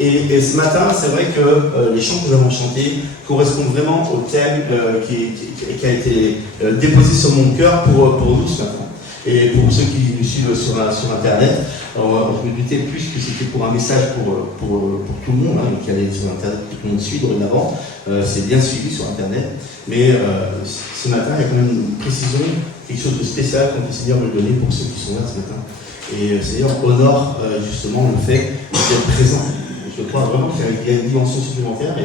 Et ce matin, c'est vrai que les chants que nous avons chantés correspondent vraiment au thème qui a été déposé sur mon cœur pour nous ce matin. Et pour ceux qui nous suivent sur Internet, je me doutais plus que c'était pour un message pour tout le monde, hein, qui allait sur Internet, tout le monde suit dorénavant. C'est bien suivi sur Internet. Mais ce matin, il y a quand même une précision, quelque chose de spécial que le Seigneur veut donner pour ceux qui sont là ce matin. Et le Seigneur honore justement le fait d'être présent. Je crois vraiment qu'il y a une dimension supplémentaire.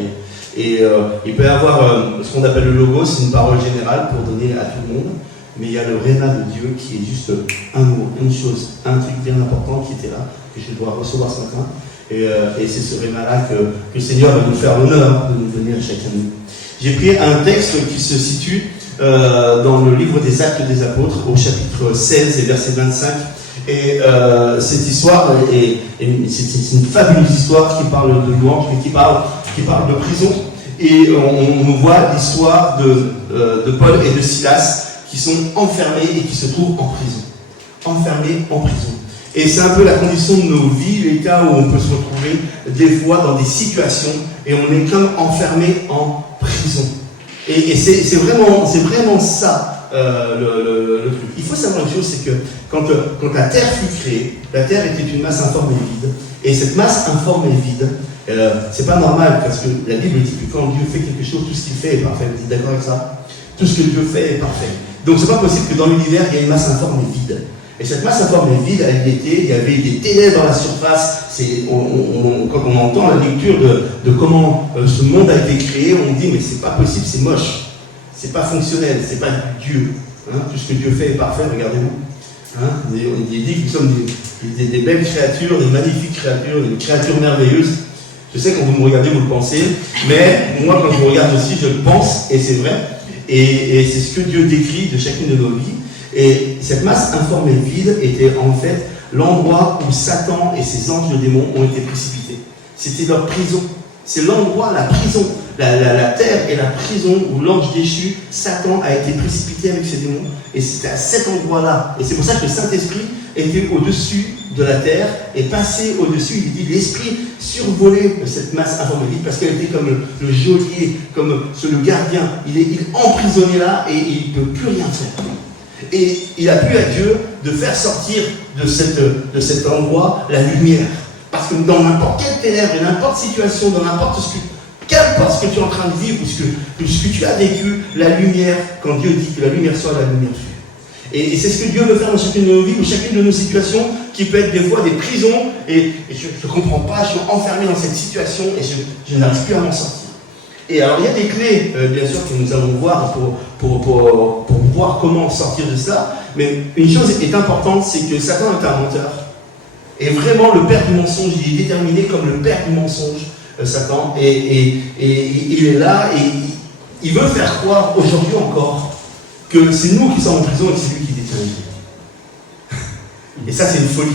Et il peut y avoir ce qu'on appelle le logo, c'est une parole générale pour donner à tout le monde. Mais il y a le réma de Dieu qui est juste un mot, une chose, un truc bien important qui était là, que je dois recevoir ce matin. Et c'est ce réma-là que le Seigneur va nous faire l'honneur de nous donner à chacun de nous. J'ai pris un texte qui se situe dans le livre des Actes des Apôtres, au chapitre 16 et verset 25. Et cette histoire, c'est une fabuleuse histoire qui parle de louange, mais qui parle de prison. Et on voit l'histoire de Paul et de Silas, qui sont enfermés et qui se trouvent en prison. Enfermés en prison. Et c'est un peu la condition de nos vies, les cas où on peut se retrouver des fois dans des situations et on est comme enfermé en prison. Et c'est vraiment ça le truc. Il faut savoir une chose, c'est que quand la terre fut créée, la terre était une masse informe et vide. Et cette masse informe et vide, c'est pas normal parce que la Bible dit que quand Dieu fait quelque chose, tout ce qu'il fait est parfait. Vous êtes d'accord avec ça? Tout ce que Dieu fait est parfait. Donc c'est pas possible que dans l'univers, il y ait une masse informe et vide. Et cette masse informe et vide, il y avait des ténèbres dans la surface. Quand on entend la lecture de comment ce monde a été créé, on dit mais c'est pas possible, c'est moche. C'est pas fonctionnel, c'est pas Dieu. Hein, tout ce que Dieu fait est parfait, regardez-vous. Hein, il dit que nous sommes des belles créatures, des magnifiques créatures, des créatures merveilleuses. Je sais que quand vous me regardez, vous le pensez, mais moi quand je vous regarde aussi, je le pense, et c'est vrai. Et c'est ce que Dieu décrit de chacune de nos vies. Et cette masse informe et vide était en fait l'endroit où Satan et ses anges de démons ont été précipités. C'était leur prison. C'est l'endroit, la prison. La terre est la prison où l'ange déchu, Satan, a été précipité avec ses démons. Et c'était à cet endroit-là. Et c'est pour ça que le Saint-Esprit était au-dessus de la terre et passé au-dessus. Il dit l'Esprit survolait cette masse informe et vide parce qu'elle était comme le geôlier, comme le gardien. Il est emprisonné là et il ne peut plus rien faire. Et il a plu à Dieu de faire sortir de cet endroit la lumière. Parce que dans n'importe quelle ténèbre, n'importe situation, dans n'importe qu'importe ce que tu es en train de vivre ou ce que tu as vécu, la lumière, quand Dieu dit que la lumière soit, la lumière fut. Et c'est ce que Dieu veut faire dans chacune de nos vies ou chacune de nos situations, qui peut être des fois des prisons, et je ne comprends pas, je suis enfermé dans cette situation et je n'arrive plus à m'en sortir. Et alors il y a des clés, bien sûr, que nous allons voir pour voir comment sortir de ça, mais une chose est importante, c'est que Satan est un menteur. Et vraiment le père du mensonge, il est déterminé comme le père du mensonge, Satan, et il est là, et il veut faire croire aujourd'hui encore que c'est nous qui sommes en prison et que c'est lui qui détient. Et ça c'est une folie.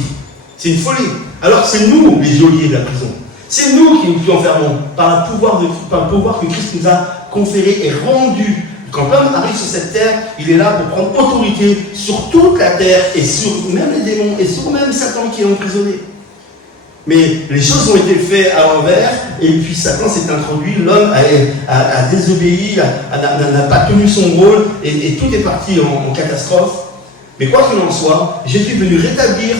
C'est une folie. Alors c'est nous les geôliers de la prison. C'est nous qui enfermons par le pouvoir que Christ nous a conféré et rendu. Quand l'homme arrive sur cette terre, il est là pour prendre autorité sur toute la terre et sur même les démons et sur même Satan qui est emprisonné. Mais les choses ont été faites à l'envers et puis Satan s'est introduit, l'homme a désobéi, n'a pas tenu son rôle et tout est parti en catastrophe. Mais quoi qu'il en soit, Jésus est venu rétablir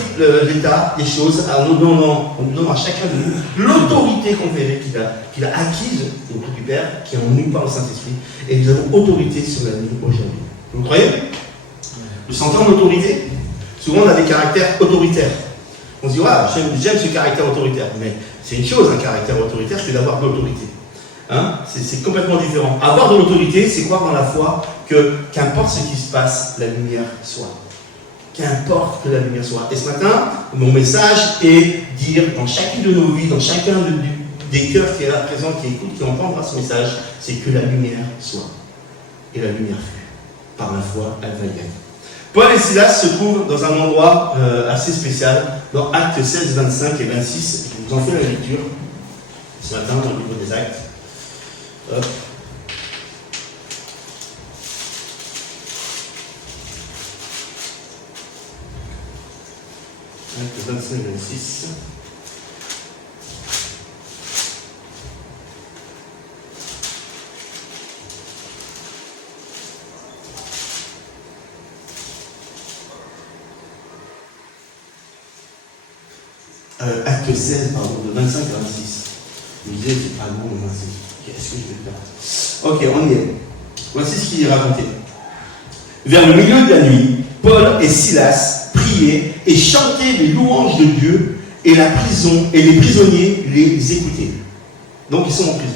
l'état des choses en nous donnant à chacun de nous l'autorité conférée qu'il a acquise auprès du Père, qui est en nous par le Saint-Esprit, et nous avons autorité sur la vie aujourd'hui. Vous croyez? Vous sentez en autorité? Souvent on a des caractères autoritaires. On se dit, j'aime ce caractère autoritaire, mais c'est une chose, un caractère autoritaire, c'est d'avoir de l'autorité. Hein? C'est complètement différent. Avoir de l'autorité, c'est croire dans la foi que qu'importe ce qui se passe, la lumière soit. Qu'importe que la lumière soit. Et ce matin, mon message est dire dans chacune de nos vies, dans chacun des cœurs qui est là présent, qui écoute, qui entendra ce message, c'est que la lumière soit. Et la lumière fut. Par la foi, elle va y aller. Paul et Silas se trouvent dans un endroit assez spécial, dans Actes 16, 25 et 26. Je vous en fais la lecture ce matin dans le livre des Actes. Hop. Actes 25 et 26. Acte 16, pardon, de 25 à 26. Je me disais, c'est pas bon, qu'est-ce que je vais faire? Ok, on y est. Voici ce qu'il est raconté. Vers le milieu de la nuit, Paul et Silas priaient et chantaient les louanges de Dieu, et les prisonniers les écoutaient. Donc ils sont en prison.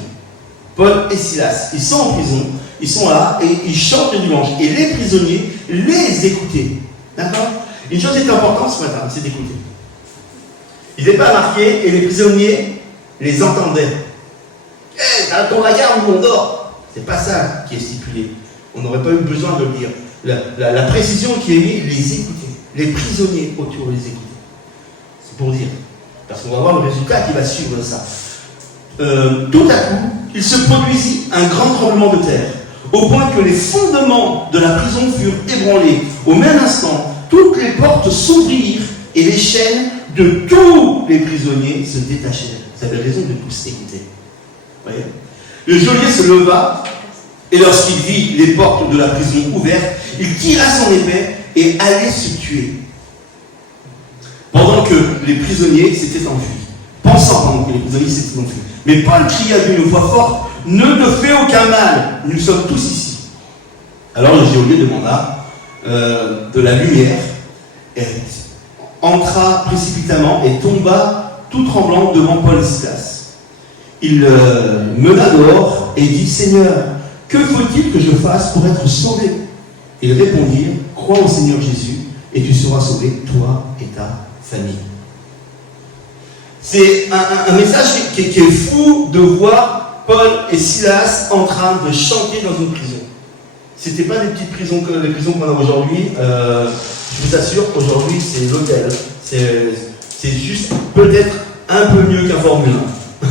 Paul et Silas, ils sont en prison, ils sont là et ils chantent les louanges. Et les prisonniers les écoutaient. D'accord? Une chose est importante ce matin, c'est d'écouter. Il n'est pas marqué et les prisonniers les entendaient. Hé, t'as ton regard où on dort. C'est pas ça qui est stipulé. On n'aurait pas eu besoin de le dire. La précision qui est mise, les écouter. Les prisonniers autour les écouter. C'est pour dire. Parce qu'on va voir le résultat qui va suivre ça. Tout à coup, il se produisit un grand tremblement de terre, au point que les fondements de la prison furent ébranlés. Au même instant, toutes les portes s'ouvrirent et les chaînes de tous les prisonniers se détachèrent. Vous avez raison de tous écouter. Voyez ? Le geôlier se leva et lorsqu'il vit les portes de la prison ouvertes, il tira son épée et allait se tuer. Pendant que les prisonniers s'étaient enfuis. Pensant que les prisonniers s'étaient enfuis. Mais Paul cria d'une voix forte, « Ne te fais aucun mal, nous sommes tous ici. » Alors le geôlier demanda de la lumière, entra précipitamment et tomba tout tremblant devant Paul et Silas. Il mena dehors et dit, « Seigneur, que faut-il que je fasse pour être sauvé ?» Ils répondirent, « Crois au Seigneur Jésus et tu seras sauvé, toi et ta famille. » C'est un message qui est fou de voir Paul et Silas en train de chanter dans une prison. C'était pas des petites prisons que les prisons qu'on a aujourd'hui. Je vous assure qu'aujourd'hui c'est l'hôtel. C'est juste peut-être un peu mieux qu'un Formule 1.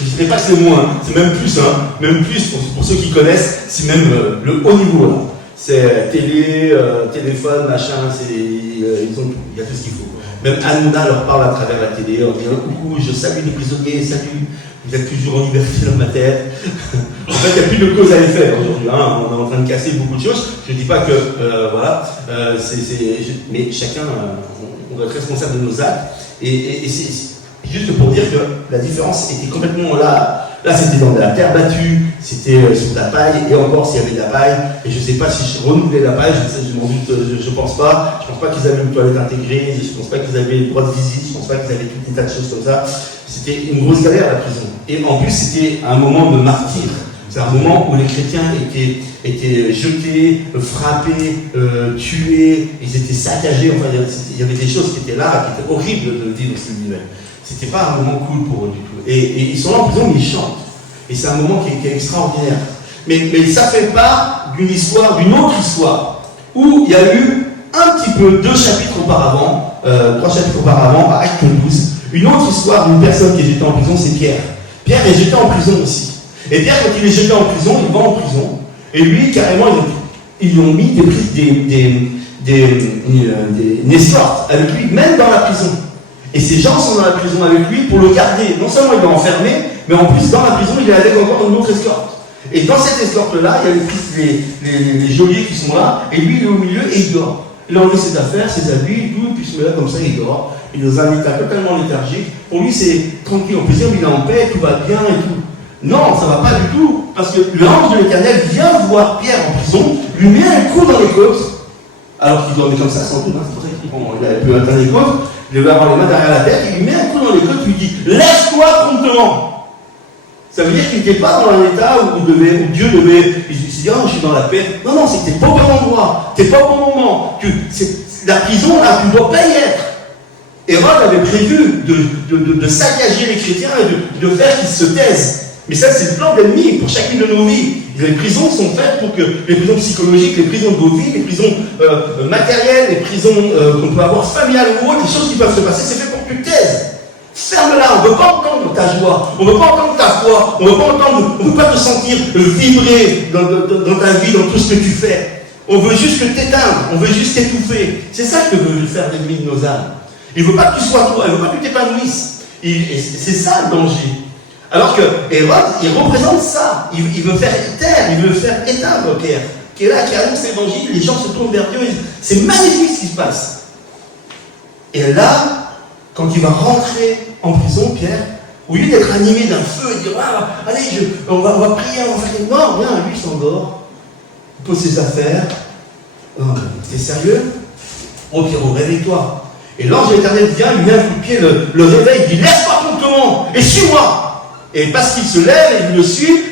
Je ne dirais pas que c'est moins, c'est même plus, hein. Même plus pour ceux qui connaissent, c'est même le haut niveau là. C'est télé, téléphone, machin, il y a tout ce qu'il faut. Même Hanouna leur parle à travers la télé, on dit coucou, je salue les prisonniers, salut, vous êtes toujours en liberté dans ma tête. En fait, il n'y a plus de cause à effet aujourd'hui, hein. On est en train de casser beaucoup de choses. Je ne dis pas que, voilà, mais chacun, on doit être responsable de nos actes. Et c'est juste pour dire que la différence était complètement là. Là, c'était dans de la terre battue, c'était sur de la paille, et encore s'il y avait de la paille, et je ne sais pas si je renouvelais la paille, je pense pas. Je pense pas qu'ils avaient une toilette intégrée, je pense pas qu'ils avaient le droit de visite, je pense pas qu'ils avaient tout un tas de choses comme ça. C'était une grosse galère, la prison. Et en plus, c'était un moment de martyr. C'est un moment où les chrétiens étaient jetés, frappés, tués, ils étaient saccagés, enfin, il y avait des choses qui étaient là, qui étaient horribles de vivre ce univers. C'était pas un moment cool pour eux du tout. Et ils sont là en prison, mais ils chantent. Et c'est un moment qui est extraordinaire. Mais ça fait part d'une histoire, d'une autre histoire, où il y a eu un petit peu, 3 chapitres auparavant, à Acte 12, une autre histoire d'une personne qui est jetée en prison, c'est Pierre. Pierre est jeté en prison aussi. Et Pierre, quand il est jeté en prison, il va en prison. Et lui, carrément, ils lui ont mis une escorte avec lui, même dans la prison. Et ces gens sont dans la prison avec lui pour le garder. Non seulement il est enfermé, mais en plus dans la prison, il est avec encore une autre escorte. Et dans cette escorte-là, il y a les geôliers qui sont là, et lui il est au milieu et il dort. Il a enlevé ses affaires, ses habits, tout, puis il se met là comme ça, il dort. Il est dans un état totalement léthargique. Pour lui, c'est tranquille, on peut dire, il est en paix, tout va bien et tout. Non, ça ne va pas du tout, parce que l'ange de l'Éternel vient voir Pierre en prison, lui met un coup dans les côtes, alors qu'il dormait comme ça, sans doute, c'est pour ça qu'il avait pu atteindre les côtes. Il devait avoir les mains derrière la tête, il lui met un coup dans les côtes, il lui dit « Lève-toi promptement !» Ça veut dire qu'il n'était pas dans un état où Dieu devait... Il se dit « Oh, je suis dans la paix. » Non, c'est que tu n'es pas au bon endroit, tu n'es pas au bon moment. La prison, là, tu ne dois pas y être. Hérode avait prévu de saccager les chrétiens et de faire qu'ils se taisent. Mais ça, c'est le plan de l'ennemi pour chacune de nos vies. Les prisons sont faites pour que les prisons psychologiques, les prisons de vos vies, les prisons matérielles, les prisons qu'on peut avoir familiales ou autres, les choses qui peuvent se passer, c'est fait pour que tu te taises. Ferme-la, on ne veut pas entendre ta joie, on ne veut pas entendre ta foi, on ne veut pas te sentir vibrer dans ta vie, dans tout ce que tu fais. On veut juste que t'éteindre, on veut juste t'étouffer. C'est ça que veut faire l'ennemi de nos âmes. Il ne veut pas que tu sois toi, il ne veut pas que tu t'épanouisses. Et c'est ça le danger. Alors que Hérode, il représente ça. Il veut faire taire, il veut faire éteindre Pierre, qui est là, qui annonce l'évangile, les gens se tournent vers Dieu. C'est magnifique ce qui se passe. Et là, quand il va rentrer en prison, Pierre, au lieu d'être animé d'un feu et dire ah, allez, on va prier, on va faire des morts, rien, lui il s'endort, il pose ses affaires. Non, t'es sérieux? Oh Pierrot, réveille-toi. Et l'ange de l'Éternel vient, lui met un coup de pied, le réveille, il dit laisse-moi promptement et suis-moi. Et parce qu'il se lève et il le suit,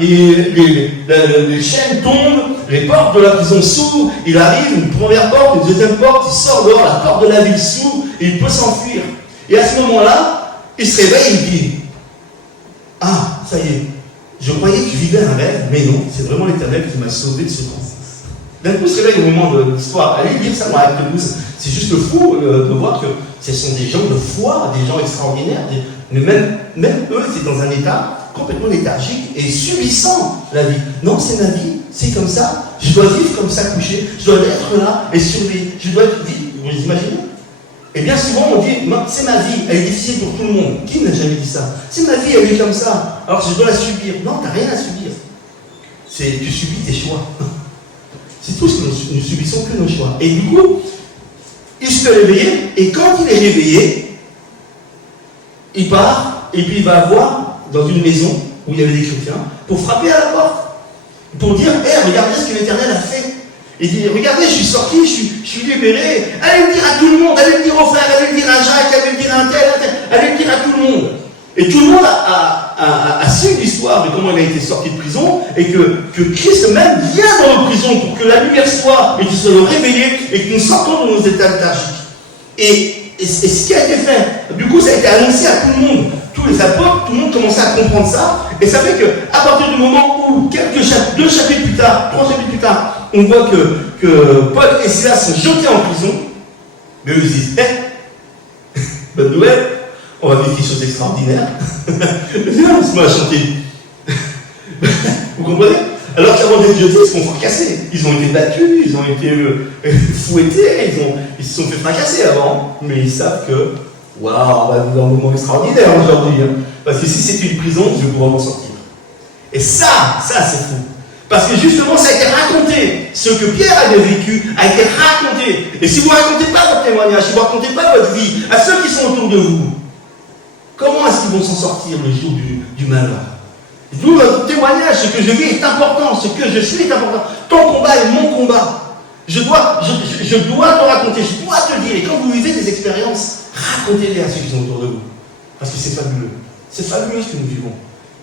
les chaînes tombent, les portes de la prison s'ouvrent, il arrive, une première porte, une deuxième porte, il sort dehors, la porte de la ville s'ouvre et il peut s'enfuir. Et à ce moment-là, il se réveille et il dit ah, ça y est, je croyais que je vivais un rêve, mais non, c'est vraiment l'Éternel qui m'a sauvé de ce trou. D'un coup, il se réveille au moment de l'histoire. Allez lire ça dans Acte 12. C'est juste fou de voir que ce sont des gens de foi, des gens extraordinaires, mais même eux, c'est dans un état complètement léthargique et subissant la vie. Non, c'est ma vie, c'est comme ça, je dois vivre comme ça couché, je dois être là et survivre, je dois vivre, vous imaginez? Et bien souvent on dit, c'est ma vie, elle est difficile pour tout le monde. Qui n'a jamais dit ça? C'est ma vie, elle est comme ça, alors je dois la subir. Non, tu n'as rien à subir. Tu subis tes choix. C'est tout ce que nous subissons que nos choix. Et du coup, il se fait réveiller, et quand il est réveillé, il part, et puis il va voir dans une maison où il y avait des chrétiens, pour frapper à la porte, pour dire, regardez ce que l'Éternel a fait. Il dit, regardez, je suis sorti, je suis libéré. Allez le dire à tout le monde, allez le dire aux frères, allez le dire à Jacques, allez le dire à un tel, allez le dire à tout le monde. Et tout le monde a su l'histoire de comment il a été sorti de prison, et que Christ même vient dans la prison pour que la lumière soit, et qu'il soit révélé, et que nous sortons de nos états léthargiques. Et ce qui a été fait, du coup, ça a été annoncé à tout le monde. Tous les apôtres, tout le monde commençait à comprendre ça, et ça fait qu'à partir du moment où, deux chapitres plus tard, 3 chapitres plus tard, on voit que Paul et Silas sont jetés en prison, mais eux ils disent, bonne nouvelle, on va vivre des choses extraordinaires. Viens, laisse-moi chanter. Vous comprenez? Alors qu'avant d'être jetés, ils se sont fracassés. Ils ont été battus, ils ont été fouettés, ils se sont fait fracasser avant, mais ils savent que waouh, on va vivre un moment extraordinaire aujourd'hui. Hein. Parce que si c'est une prison, je vais pouvoir m'en sortir. Et ça c'est fou. Parce que justement, ça a été raconté. Ce que Pierre avait vécu a été raconté. Et si vous ne racontez pas votre témoignage, si vous ne racontez pas votre vie à ceux qui sont autour de vous, comment est-ce qu'ils vont s'en sortir le jour du malheur? D'où votre témoignage, ce que je vis est important, ce que je suis est important. Ton combat est mon combat. Je dois te raconter, je dois te dire. Et quand vous vivez des expériences, racontez-les à ceux qui sont autour de vous. Parce que c'est fabuleux. C'est fabuleux ce que nous vivons.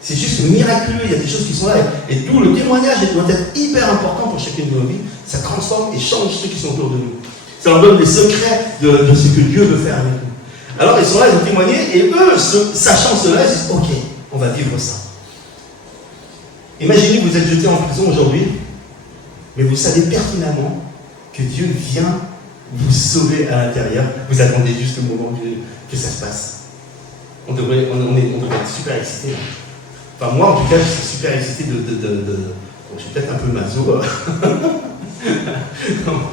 C'est juste miraculeux, il y a des choses qui sont là. Et d'où le témoignage doit être hyper important pour chacune de nos vies. Ça transforme et change ceux qui sont autour de nous. Ça leur donne les secrets de ce que Dieu veut faire avec nous. Alors ils sont là, ils ont témoigné, et eux, sachant cela, ils disent, ok, on va vivre ça. Imaginez que vous êtes jeté en prison aujourd'hui, mais vous savez pertinemment que Dieu vient vous sauver à l'intérieur. Vous attendez juste le moment que ça se passe. On devrait être super excités. Enfin, moi, en tout cas, je suis super excité je suis peut-être un peu maso.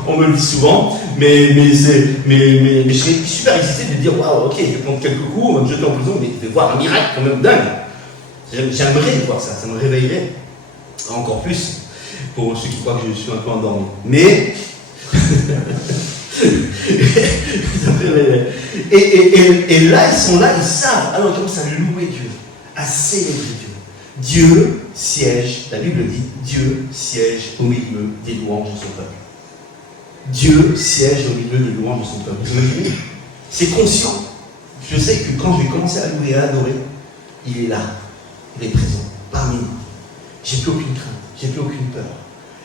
On me le dit souvent, mais je serais super excité de dire waouh, ok, je vais prendre quelques coups, on va me jeter en prison, mais je vais voir un miracle quand même dingue. J'aimerais voir ça me réveillerait encore plus pour ceux qui croient que je suis un peu endormi. Mais et là, ils sont là, ils savent. Alors ils commencent à louer Dieu, à célébrer Dieu. Dieu siège, la Bible dit, Dieu siège au milieu des louanges de son peuple. Dieu siège au milieu des louanges de son peuple. Vous imaginez? C'est conscient. Je sais que quand je vais commencer à louer et à adorer, il est là, il est présent, parmi nous. J'ai plus aucune crainte, j'ai plus aucune peur.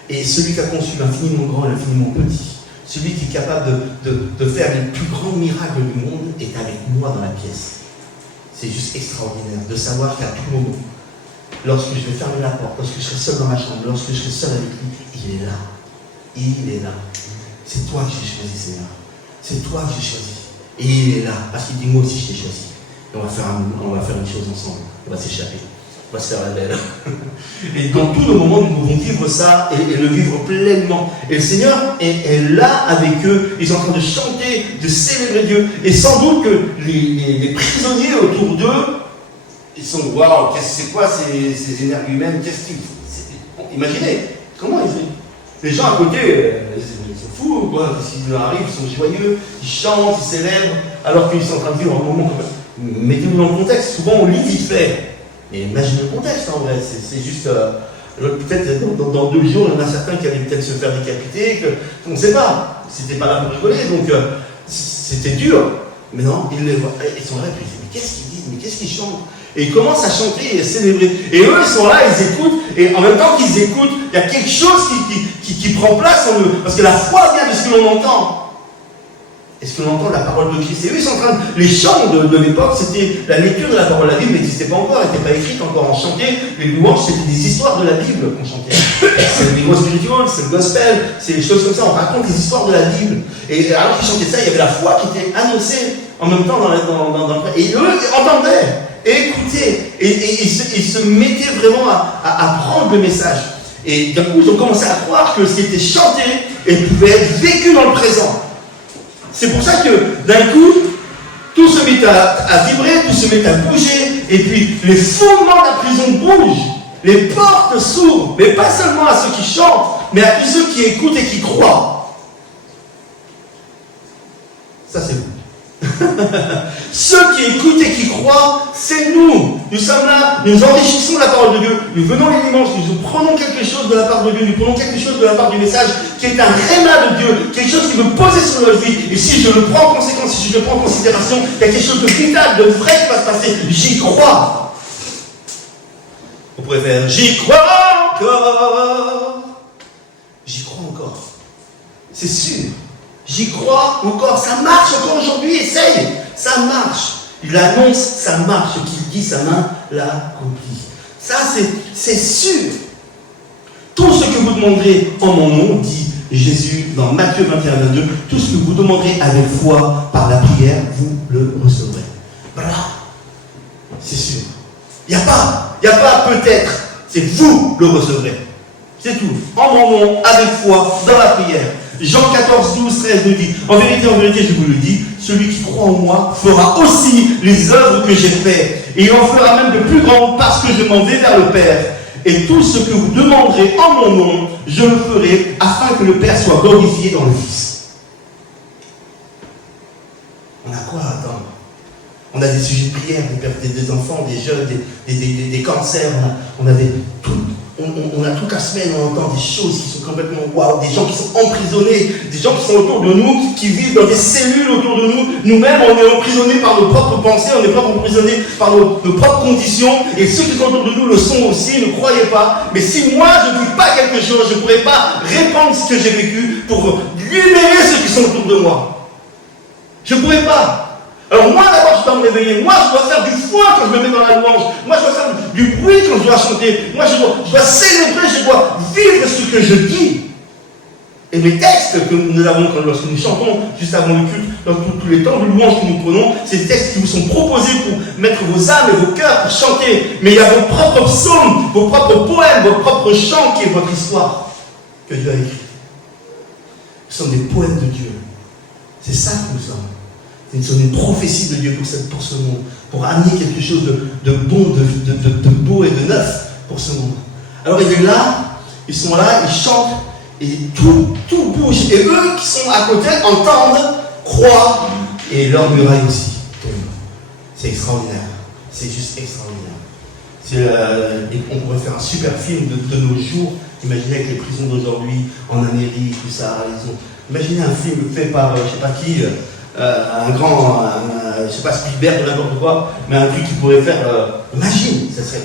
Et celui qui a conçu l'infiniment grand et l'infiniment petit, celui qui est capable de faire les plus grands miracles du monde est avec moi dans la pièce. C'est juste extraordinaire de savoir qu'à tout moment, lorsque je vais fermer la porte, lorsque je serai seul dans ma chambre, lorsque je serai seul avec lui, il est là. Il est là. C'est toi que j'ai choisi, Seigneur. C'est toi que j'ai choisi. Et il est là, parce qu'il dit, moi aussi je t'ai choisi. Et on va faire une chose ensemble. On va s'échapper. On va se faire la belle. Et dans tous nos moments, nous pouvons vivre ça et le vivre pleinement. Et le Seigneur est là avec eux. Ils sont en train de chanter, de célébrer Dieu. Et sans doute que les prisonniers autour d'eux, ils sont, waouh, c'est quoi ces énergumènes? Qu'est-ce qu'ils font? Imaginez, comment ils font? Les gens à côté, ils sont fous, quoi. Qu'est-ce qui leur arrive? Ils sont joyeux, ils chantent, ils célèbrent. alors qu'ils sont en train de vivre un moment. Mettez-vous dans le contexte. Souvent, on lit vite fait. Mais imaginez le contexte, en vrai. C'est juste... peut-être dans 2 jours, il y en a certains qui allaient peut-être se faire décapiter. On ne sait pas. C'était pas là pour rigoler. Donc, c'était dur. Mais non, ils les voient. Ils sont là, et puis ils disent, mais qu'est-ce qu'ils disent? Mais qu'est-ce qu'ils chantent? Et ils commencent à chanter et à célébrer. Et eux, ils sont là, ils écoutent. Et en même temps qu'ils écoutent, il y a quelque chose qui prend place en eux. Parce que la foi vient de ce que l'on entend. Est-ce que l'on entend la parole de Christ? Et eux, ils sont en train de... Les chants de l'époque, c'était la lecture de la parole. La Bible n'existait pas encore, elle n'était pas écrite encore. On chantait, les louanges, c'était des histoires de la Bible qu'on chantait. C'est le niveau spirituel, c'est le gospel, c'est des choses comme ça. On raconte les histoires de la Bible. Et alors qu'ils chantaient ça, il y avait la foi qui était annoncée en même temps dans et eux entendaient, et écoutaient, et ils se mettaient vraiment à prendre le message. Et d'un coup, ils ont commencé à croire que ce qui était chanté pouvait être vécu dans le présent. C'est pour ça que d'un coup, tout se met à vibrer, tout se met à bouger, et puis les fondements de la prison bougent, les portes s'ouvrent, mais pas seulement à ceux qui chantent, mais à tous ceux qui écoutent et qui croient. Ça, c'est vous. Ceux qui écoutent et qui croient, c'est nous. Nous sommes là, nous enrichissons la parole de Dieu. Nous venons les dimanches, nous prenons quelque chose de la part de Dieu, nous prenons quelque chose de la part du message qui est un réma de Dieu, quelque chose qui veut poser sur notre vie. Et si je le prends en conséquence, si je le prends en considération, il y a quelque chose de vital, de vrai qui va se passer. J'y crois. On pourrait faire j'y crois encore. J'y crois encore. C'est sûr. J'y crois encore, ça marche encore aujourd'hui, essaye, ça marche. Il annonce, ça marche, ce qu'il dit, sa main l'accomplit. Ça, c'est sûr. Tout ce que vous demanderez en mon nom, dit Jésus dans Matthieu 21-22, tout ce que vous demanderez avec foi par la prière, vous le recevrez. Voilà. C'est sûr. Il n'y a pas peut-être, c'est vous le recevrez. C'est tout. En mon nom, avec foi, dans la prière. Jean 14, 12, 13 nous dit, en vérité, je vous le dis, celui qui croit en moi fera aussi les œuvres que j'ai faites. Et il en fera même de plus grandes parce que je m'en vais vers le Père. Et tout ce que vous demanderez en mon nom, je le ferai afin que le Père soit glorifié dans le Fils. On a quoi à attendre? On a des sujets de prière, des enfants, des jeunes, des cancers, on a tout. On a toute la semaine, on entend des choses qui sont complètement waouh, des gens qui sont emprisonnés, des gens qui sont autour de nous, qui vivent dans des cellules autour de nous. Nous-mêmes, on est emprisonnés par nos propres pensées, on est emprisonnés par nos propres conditions, et ceux qui sont autour de nous le sont aussi, ne croyez pas. Mais si moi, je ne vis pas quelque chose, je ne pourrais pas répandre ce que j'ai vécu pour libérer ceux qui sont autour de moi. Je ne pourrais pas. Alors moi d'abord je dois me réveiller, moi je dois faire du foin quand je me mets dans la louange, moi je dois faire du bruit quand je dois chanter, moi je dois célébrer, je dois vivre ce que je dis. Et les textes que nous avons lorsque nous chantons juste avant le culte, dans tous les temps de louange que nous prenons, c'est des textes qui vous sont proposés pour mettre vos âmes et vos cœurs pour chanter. Mais il y a vos propres psaumes, vos propres poèmes, vos propres chants qui est votre histoire que Dieu a écrit. Nous sommes des poètes de Dieu. C'est ça que nous sommes. Nous sommes une prophétie de Dieu pour ce monde, pour amener quelque chose de bon, de beau et de neuf pour ce monde. Alors il est là, ils sont là, ils chantent, et tout bouge. Et eux qui sont à côté entendent, croient, et leur muraille aussi tombe. C'est extraordinaire. C'est juste extraordinaire. On pourrait faire un super film de nos jours. Imaginez avec les prisons d'aujourd'hui, en Amérique, tout ça. Imaginez un film fait par, je ne sais pas qui, je ne sais pas Spielberg ou n'importe quoi, mais un truc qui pourrait faire, imagine, ça serait,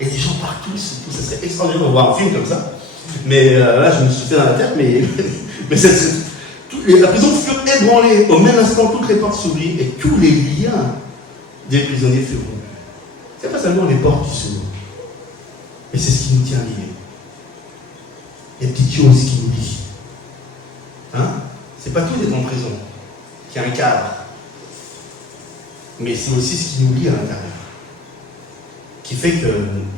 et les gens partout, ça serait extraordinaire de voir un film comme ça. Mais là, je me suis fait dans la tête, mais la prison fut ébranlée. Au même instant, toutes les portes s'ouvrirent et tous les liens des prisonniers furent rompus. C'est pas seulement les portes qui s'ouvrent, mais c'est ce qui nous tient liés. Les petites choses qui nous lient. Hein? C'est pas tout d'être en prison, qui a un cadre. Mais c'est aussi ce qui nous lie à l'intérieur. Qui fait que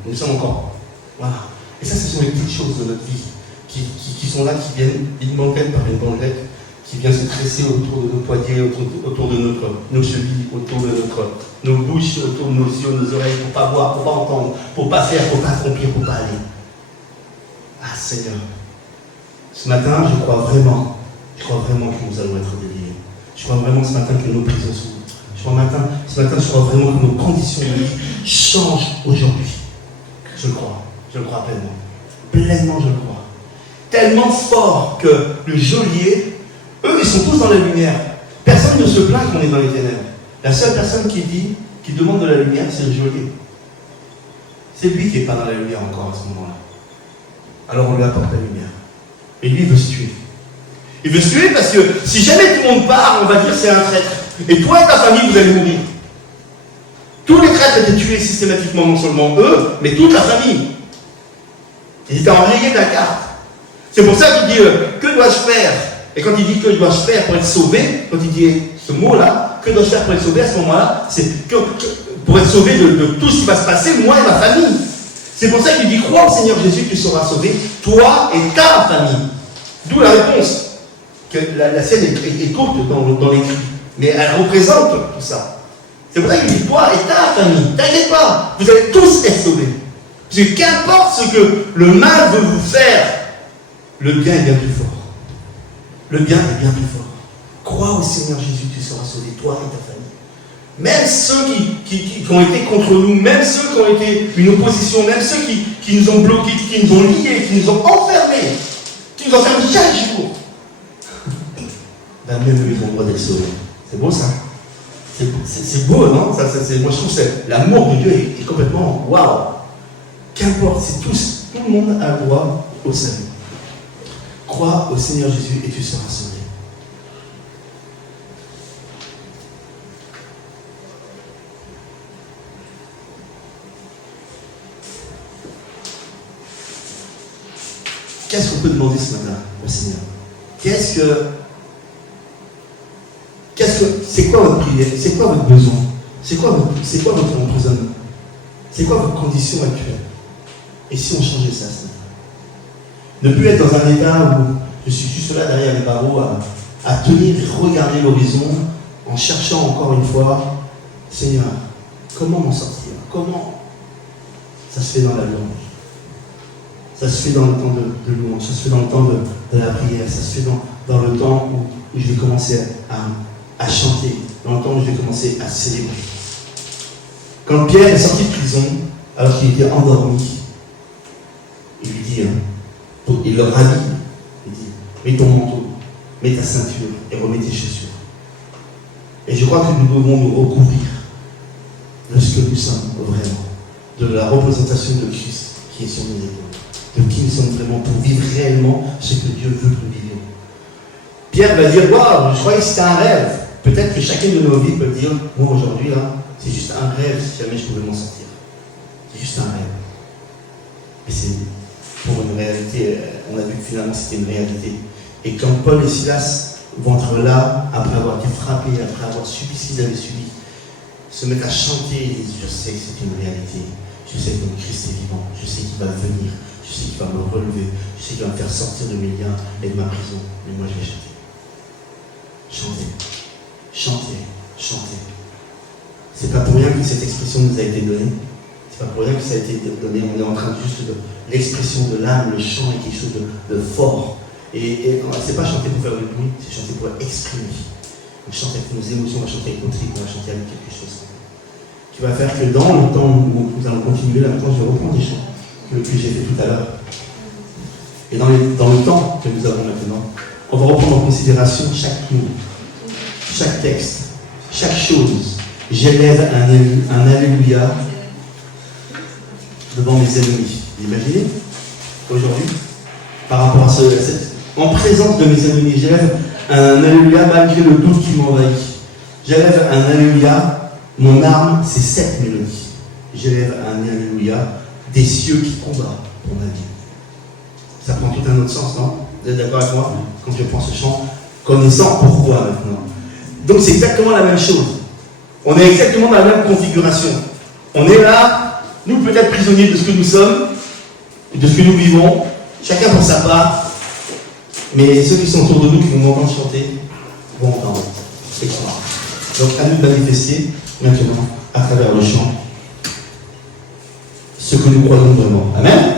nous sommes encore. Voilà. Et ça, ce sont les petites choses de notre vie qui sont là, qui viennent, une banquette par une banquette, qui vient se tresser autour de nos poignets, autour de nos chevilles, autour de nos bouches, autour de nos yeux, nos oreilles, pour ne pas voir, pour ne pas entendre, pour ne pas faire, pour ne pas accomplir, pour ne pas aller. Ah Seigneur, ce matin, je crois vraiment que nous allons être déliés. Je crois vraiment ce matin que nos prisons sont. Ce matin, je crois vraiment que nos conditions de vie changent aujourd'hui. Je le crois pleinement. Pleinement, je le crois. Tellement fort que le geôlier, eux, ils sont tous dans la lumière. Personne ne se plaint qu'on est dans les ténèbres. La seule personne qui demande de la lumière, c'est le geôlier. C'est lui qui n'est pas dans la lumière encore à ce moment-là. Alors on lui apporte la lumière. Et lui, il veut se tuer. Il veut se tuer parce que si jamais tout le monde part, on va dire c'est un traître. Et toi et ta famille, vous allez mourir. Tous les traîtres étaient tués systématiquement, non seulement eux, mais toute la famille. Ils étaient enrayés de la carte. C'est pour ça qu'il dit que dois-je faire? Et quand il dit que dois-je faire pour être sauvé, quand il dit ce mot-là, que dois-je faire pour être sauvé, à ce moment-là, c'est pour être sauvé de tout ce qui va se passer, moi et ma famille. C'est pour ça qu'il dit crois au Seigneur Jésus, tu seras sauvé, toi et ta famille. D'où la réponse. Que la scène est courte dans l'écrit, mais elle représente tout ça. C'est pour ça qu'il dit toi et ta famille, t'inquiète pas, vous allez tous être sauvés. Parce que qu'importe ce que le mal veut vous faire, le bien est bien plus fort. Le bien est bien plus fort. Crois au Seigneur Jésus, tu seras sauvé, toi et ta famille. Même ceux qui ont été contre nous, même ceux qui ont été une opposition, même ceux qui nous ont bloqués, qui nous ont liés, qui nous ont enfermés, qui nous enferment chaque jour, ben même eux, ils ont le droit d'être sauvés. C'est beau ça. C'est beau, non moi je trouve que l'amour de Dieu est complètement waouh. Qu'importe, c'est tous, tout le monde a le droit au salut. Crois au Seigneur Jésus et tu seras sauvé. Qu'est-ce qu'on peut demander ce matin au Seigneur? C'est quoi votre prière? C'est quoi votre besoin? C'est quoi votre emprisonnement? C'est quoi votre condition actuelle? Et si on changeait ça ce matin? Ne plus être dans un état où je suis juste là derrière les barreaux à tenir et regarder l'horizon en cherchant encore une fois, Seigneur, comment m'en sortir? Comment? Ça se fait dans la louange. Ça se fait dans le temps de louange, ça se fait dans le temps de la prière, ça se fait dans le temps où je vais commencer à chanter, dans le temps où je vais commencer à célébrer. Quand Pierre est sorti de prison, alors qu'il était endormi, il lui dit, il leur habille, il dit, mets ton manteau, mets ta ceinture et remets tes chaussures. Et je crois que nous devons nous recouvrir de ce que nous sommes vraiment, de la représentation de Christ qui est sur nos épaules. De qui nous sommes vraiment pour vivre réellement ce que Dieu veut que nous vivions. Pierre va dire, waouh, je croyais que c'était un rêve. Peut-être que chacun de nos vies peut dire, moi aujourd'hui, là, c'est juste un rêve si jamais je pouvais m'en sortir. C'est juste un rêve. Mais c'est pour une réalité, on a vu que finalement c'était une réalité. Et quand Paul et Silas vont être là, après avoir été frappés, après avoir subi ce qu'ils avaient subi, se mettent à chanter et disent, je sais que c'est une réalité. Je sais que mon Christ est vivant. Je sais qu'il va venir. Je sais qu'il va me relever. Je sais qu'il va me faire sortir de mes liens et de ma prison. Mais moi, je vais chanter. Chanter. Chanter. Chanter. C'est pas pour rien que cette expression nous a été donnée. C'est pas pour rien que ça a été donné. On est en train juste de l'expression de l'âme, le chant est quelque chose de fort. Et c'est pas chanter pour faire du bruit, c'est chanter pour exprimer. On chante avec nos émotions, on va chanter avec nos tripes, on va chanter avec quelque chose. Qui va faire que dans le temps où nous allons continuer, là maintenant je vais reprendre des chants que j'ai fait tout à l'heure. Et dans le temps que nous avons maintenant, on va reprendre en considération chaque mot, chaque texte, chaque chose. J'élève un alléluia devant mes ennemis. Vous imaginez aujourd'hui, par rapport à en présence de mes ennemis, j'élève un alléluia malgré le doute qui m'envahit. J'élève un alléluia, mon arme, c'est cette mélodie. J'élève un alléluia des cieux qui combattent pour ma vie. Ça prend tout un autre sens, non? Vous êtes d'accord avec moi? Quand je prends ce chant, connaissant pourquoi maintenant. Donc c'est exactement la même chose. On est exactement dans la même configuration. On est là, nous peut-être prisonniers de ce que nous sommes, de ce que nous vivons, chacun pour sa part, mais ceux qui sont autour de nous, qui vont m'entendre chanter, vont entendre. Et croire. Donc à nous de manifester maintenant, à travers le chant, ce que nous croyons vraiment. Amen.